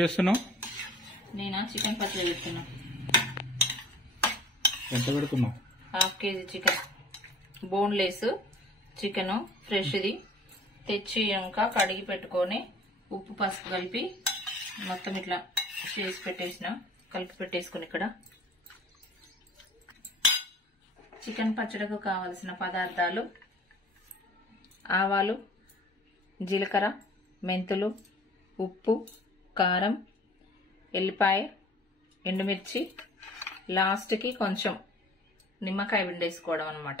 చేస్తున్నావు? నేనా చికెన్ పచ్చడి పెడుతున్నా. ఎంత పెడుతున్నావు? 1/2 kg చికెన్, బోన్లెస్ చికెన్ ఫ్రెష్ది తెచ్చి ఇంకా కడిగి పెట్టుకొని ఉప్పు పసుపు కలిపి మొత్తం ఇట్లా చేసి పెట్టేసిన, కలిపి పెట్టేసుకుని ఇక్కడ చికెన్ పచ్చడికి కావలసిన పదార్థాలు: ఆవాలు, జీలకర్ర, మెంతులు, ఉప్పు, కారం, ఎల్లిపాయ, ఎండుమిర్చి, లాస్ట్కి కొంచెం నిమ్మకాయ పిండేసుకోవడం అన్నమాట.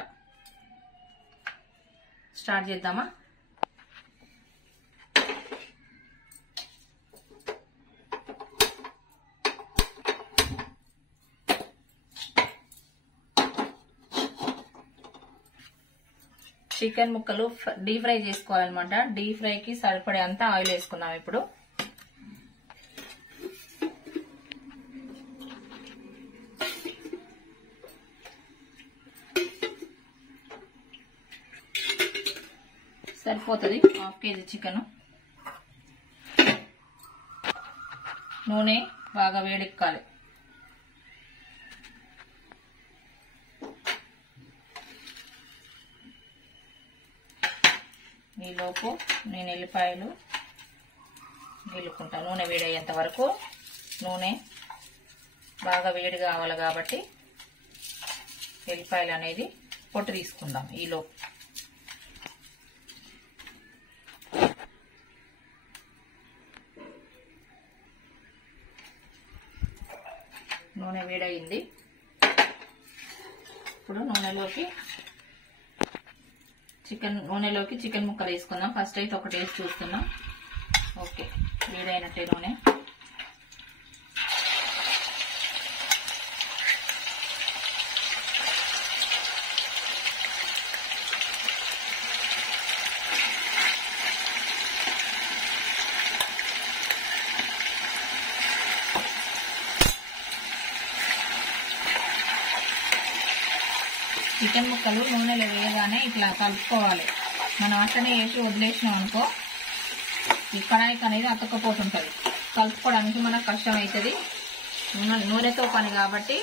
స్టార్ట్ చేద్దామా? చికెన్ ముక్కలు డీప్ ఫ్రై చేసుకోవాలన్నమాట. డీప్ ఫ్రైకి సరిపడే అంత ఆయిల్ వేసుకున్నాం. ఇప్పుడు సరిపోతుంది 1/2 kg చికెన్. నూనె బాగా వేడెక్కాలి. ఈలోపు నేను ఎల్లిపాయలు గిల్లుకుంటాను. నూనె వేడయ్యేంత వరకు నూనె బాగా వేడి కావాలి కాబట్టి ఎల్లిపాయలు అనేది పొట్టు తీసుకుందాం. ఈలోపు నూనె వేడయింది. ఇప్పుడు నూనెలోకి చికెన్ ముక్కలు వేసుకుందాం. ఫస్ట్ అయితే ఒకటి వేసి చూస్తున్నాం. ఓకే, వేడైనట్టే నూనె. చికెన్ ముక్కలు నూనెలో వేయగానే ఇట్లా కలుపుకోవాలి. మనం అట్లనే వేసి వదిలేసినాం అనుకో ఈ కడాయికి అనేది అతక్కపోతుంటుంది. కలుపుకోవడానికి మనకు కష్టం అవుతుంది. నూనెతో పని కాబట్టి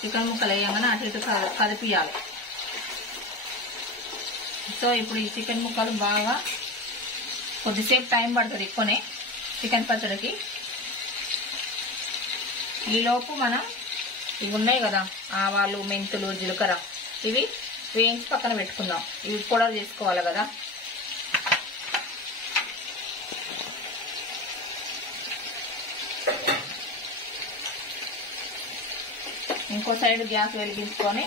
చికెన్ ముక్కలు వేయగానే అటు ఇటు కదిపియాలి. సో ఇప్పుడు ఈ చికెన్ ముక్కలు బాగా కొద్దిసేపు టైం పడుతుంది ఎక్కువనే చికెన్ పచ్చడికి. ఈలోపు మనం ఇవి ఉన్నాయి కదా, ఆవాలు, మెంతులు, జీలకర్ర, ఇవి వేయించి పక్కన పెట్టుకుందాం. ఇవి పౌడర్ చేసుకోవాలి కదా. ఇంకో సైడ్ గ్యాస్ వెలిగించుకొని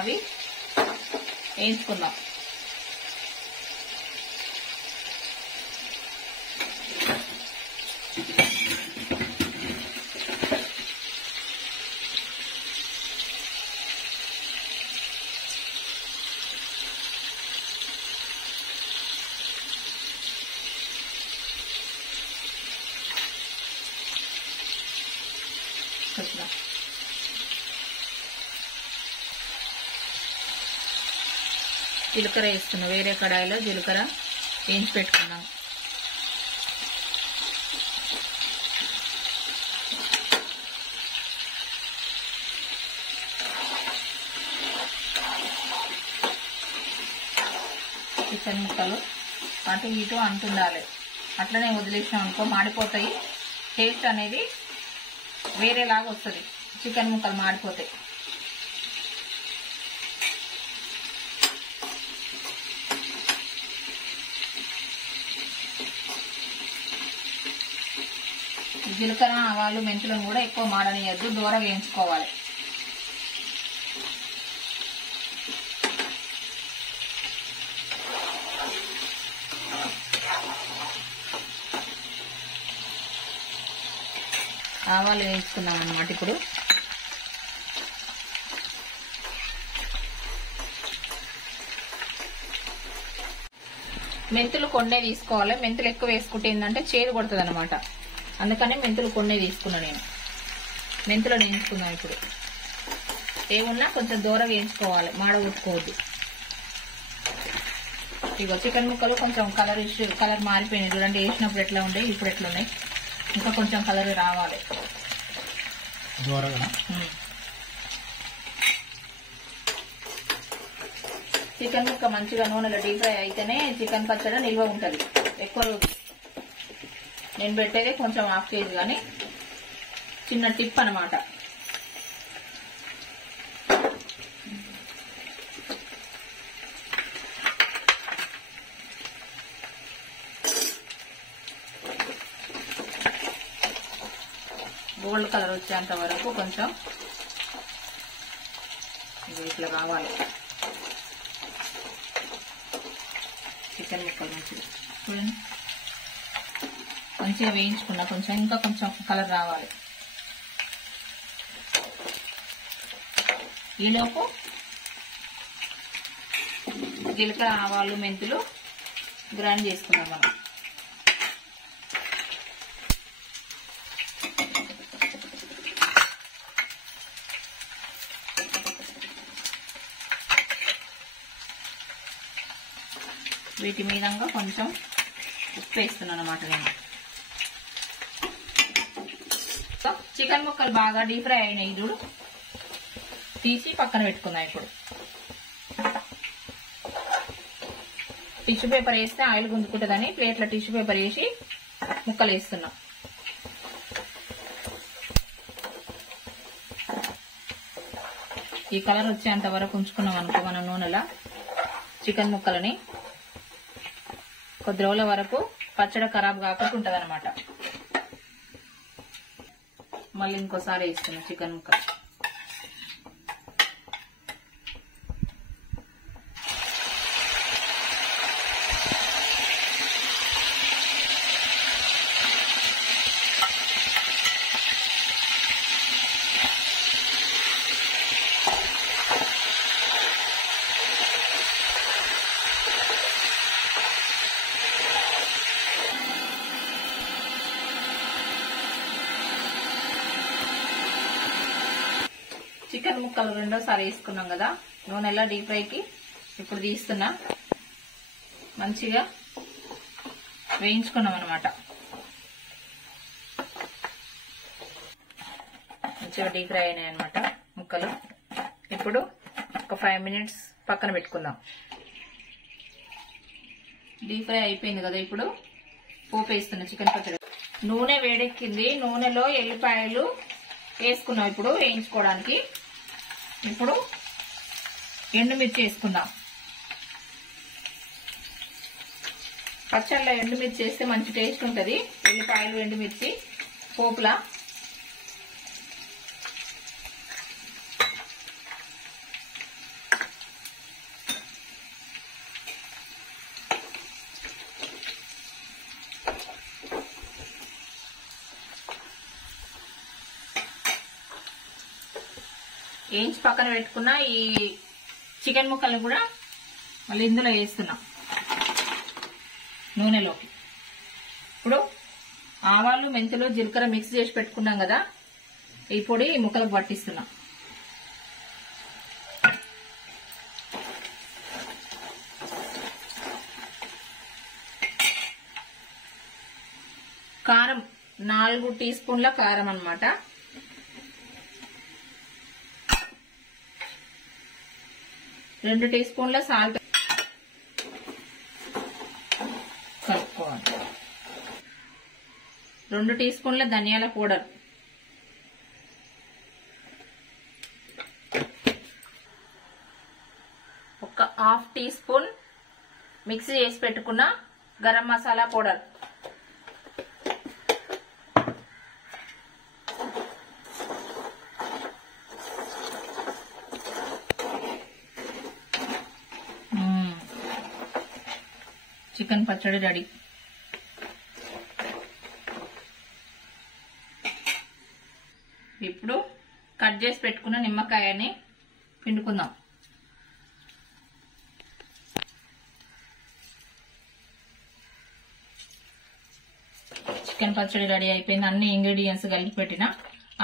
అవి వేయించుకుందాం. జీలకర్ర వేస్తున్నాం. వేరే కడాయిలో జీలకర్ర వేయించి పెట్టుకున్నాం. చికెన్ ముక్కలు అటు ఇటు అంటుండాలి. అట్లనే వదిలేసినాం అనుకో మాడిపోతాయి. టేస్ట్ అనేది వేరేలాగా వస్తుంది చికెన్ ముక్కలు మాడిపోతాయి. జీలకర్ర, ఆవాలు, మెంతులను కూడా ఎక్కువ మాడనియద్దు, దూర వేయించుకోవాలి. ఆవాలు వేయించుకున్నాం అన్నమాట. ఇప్పుడు మెంతులు కొన్నే తీసుకోవాలి. మెంతులు ఎక్కువ వేసుకుంటే ఏంటంటే చేదు కొడుతుంది అనమాట. అందుకనే మెంతులు కొన్నే తీసుకున్నా నేను. మెంతులు వేయించుకున్నాం. ఇప్పుడు ఏమున్నా కొంచెం దూరం వేయించుకోవాలి, మాడగొట్టుకోవద్దు. ఇగో చికెన్ ముక్కలు కొంచెం కలర్ మారిపోయినాయి చూడండి. వేసినప్పుడు ఎట్లా ఉండే, ఇప్పుడు ఎట్లా ఉన్నాయి. ఇంకా కొంచెం కలర్ రావాలి. చికెన్ ముక్క మంచిగా నూనెలో డీప్ ఫ్రై అయితేనే చికెన్ పచ్చడి నిల్వ ఉంటుంది ఎక్కువ రోజు. నేను పెట్టేది కొంచెం ½ కేజీ కానీ చిన్న టిప్ అన్నమాట. గోల్డ్ కలర్ వచ్చేంత వరకు కొంచెం ఇట్లా కావాలి చికెన్ ముక్కలు. మంచిగా చూడండి, మంచిగా వేయించుకున్నా. కొంచెం ఇంకా కొంచెం కలర్ రావాలి. ఈలోపు జీలకర్ర, ఆవాలు, మెంతులు గ్రైండ్ చేసుకున్నాం మనం. వీటి మీదంగా కొంచెం ఉప్పు వేస్తున్నాను అన్నమాట నేను. చికెన్ ముక్కలు బాగా డీప్ ఫ్రై అయినాయి చూడు. తీసి పక్కన పెట్టుకుందాం. ఇప్పుడు టిష్యూ పేపర్ వేస్తే ఆయిల్ గుంజుకుంటుందని ప్లేట్లో టిష్యూ పేపర్ వేసి ముక్కలు వేస్తున్నాం. ఈ కలర్ వచ్చేంత వరకు ఉంచుకున్నాం అనుకో మనం నూనెలా చికెన్ ముక్కలని. కొద్ది రోజుల వరకు పచ్చడి ఖరాబ్ కాకుండా ఉంటది అనమాట. మళ్ళీ ఇంకోసారి వేస్తున్నా చికెన్ ముక్క. చికెన్ ముక్కలు రెండోసారి వేసుకున్నాం కదా నూనెలా డీప్ ఫ్రైకి. ఇప్పుడు తీస్తున్నా. మంచిగా వేయించుకున్నాం అనమాట. మంచిగా డీప్ ఫ్రై అయినాయి అనమాట ముక్కలు. ఇప్పుడు ఒక 5 మినిట్స్ పక్కన పెట్టుకుందాం. డీప్ ఫ్రై అయిపోయింది కదా. ఇప్పుడు పోపు వేస్తున్నా చికెన్ పచ్చడి. నూనె వేడెక్కింది. నూనెలో ఎల్లిపాయలు వేసుకున్నాం ఇప్పుడు వేయించుకోవడానికి. ఇప్పుడు ఎండుమిర్చి వేసుకుందాం. పచ్చళ్ళలో ఎండుమిర్చి వేస్తే మంచి టేస్ట్ ఉంటుంది. ఎల్లిపాయలు, ఎండుమిర్చి పోపులా. వేయించి పక్కన పెట్టుకున్న ఈ చికెన్ ముక్కల్ని కూడా మళ్ళీ ఇందులో వేస్తున్నాం నూనెలోకి. ఇప్పుడు ఆవాలు, మెంతులు, జీలకర్ర మిక్స్ చేసి పెట్టుకున్నాం కదా, ఈ పొడి ముక్కలకు పట్టిస్తున్నాం. కారం 4 టీ స్పూన్ల కారం అన్నమాట. రెండు టీ స్పూన్ల సాల్ట్ కలుపుకోవాలి. 2 టీ స్పూన్ల ధనియాల పౌడర్, ఒక ½ టీ స్పూన్ మిక్సీ చేసి పెట్టుకున్న గరం మసాలా పౌడర్, చికెన్ పచ్చడి రెడీ. ఇప్పుడు కట్ చేసి పెట్టుకున్న నిమ్మకాయని పిండుకుందాం. చికెన్ పచ్చడి రెడీ అయిపోయింది. అన్ని ఇంగ్రీడియంట్స్ కలిపి పెట్టిన.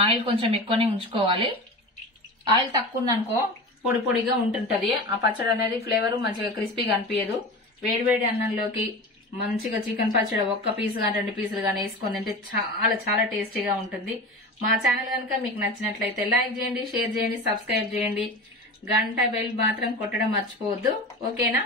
ఆయిల్ కొంచెం ఎక్కువనే ఉంచుకోవాలి. ఆయిల్ తక్కువ ఉందనుకో పొడి పొడిగా ఉంటుంటది. ఆ పచ్చడి అనేది ఫ్లేవర్ మంచిగా క్రిస్పీగా అనిపించదు. వేడివేడి అన్నంలోకి మంచిగా చికెన్ పచ్చడి ఒక్క పీస్ కానీ 2 పీసులు కానీ వేసుకొని తింటే చాలా చాలా టేస్టీగా ఉంటుంది. మా ఛానల్ కనుక మీకు నచ్చినట్లయితే లైక్ చేయండి, షేర్ చేయండి, సబ్స్క్రైబ్ చేయండి. గంట బెల్ మాత్రం కొట్టడం మర్చిపోవద్దు. ఓకేనా?